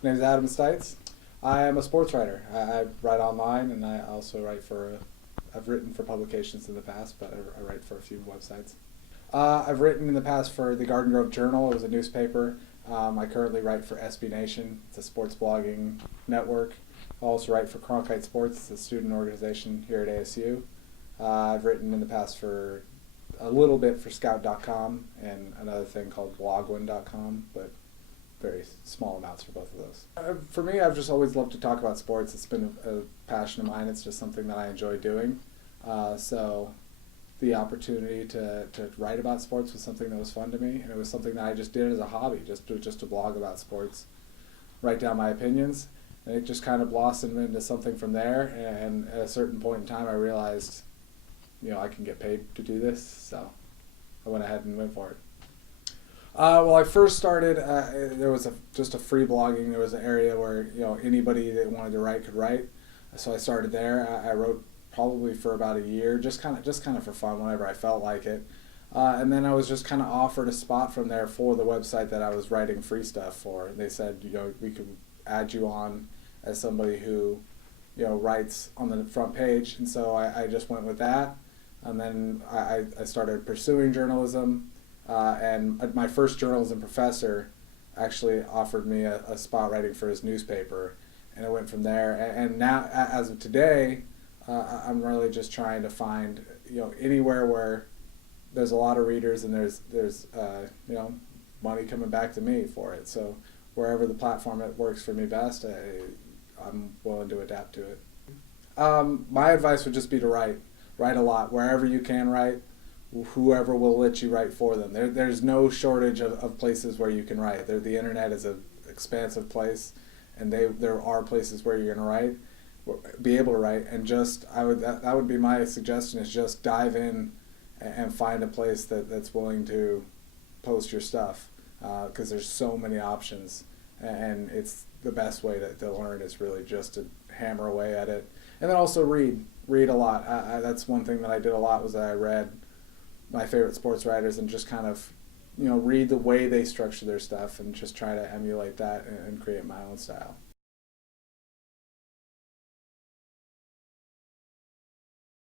My name is Adam Stites. I am a sports writer. I write online, and I also write for. I've written for publications in the past, but I write for a few websites. I've written in the past for the Garden Grove Journal. It was a newspaper. I currently write for SB Nation. It's a sports blogging network. I also write for Cronkite Sports, it's a student organization here at ASU. I've written in the past for a little bit for Scout.com and another thing called Blogwin.com, but very small amounts for both of those. For me, I've just always loved to talk about sports. It's been a passion of mine. It's just something that I enjoy doing. So the opportunity to write about sports was something that was fun to me, and it was something that I just did as a hobby, just to blog about sports, write down my opinions, and it just kind of blossomed into something from there. And at a certain point in time, I realized, I can get paid to do this, so I went ahead and went for it. Well, I first started. There was just a free blogging. There was an area where anybody that wanted to write could write. So I started there. I wrote probably for about a year, just kind of for fun, whenever I felt like it. And then I was just kind of offered a spot from there for the website that I was writing free stuff for. They said, we could add you on as somebody who, writes on the front page. And so I just went with that. And then I started pursuing journalism. And my first journalism professor actually offered me a spot writing for his newspaper, and it went from there. And now, as of today, I'm really just trying to find anywhere where there's a lot of readers and there's money coming back to me for it. So wherever the platform that works for me best, I'm willing to adapt to it. My advice would just be to write a lot wherever you can write. Whoever will let you write for them. There's no shortage of places where you can write. The internet is an expansive place, and there are places where you're going to be able to write. And that would be my suggestion, is just dive in and find a place that's willing to post your stuff, because there's so many options, and it's the best way to learn is really just to hammer away at it. And then also read a lot. That's one thing that I did a lot, was that I read my favorite sports writers and just kind of, read the way they structure their stuff and just try to emulate that and create my own style.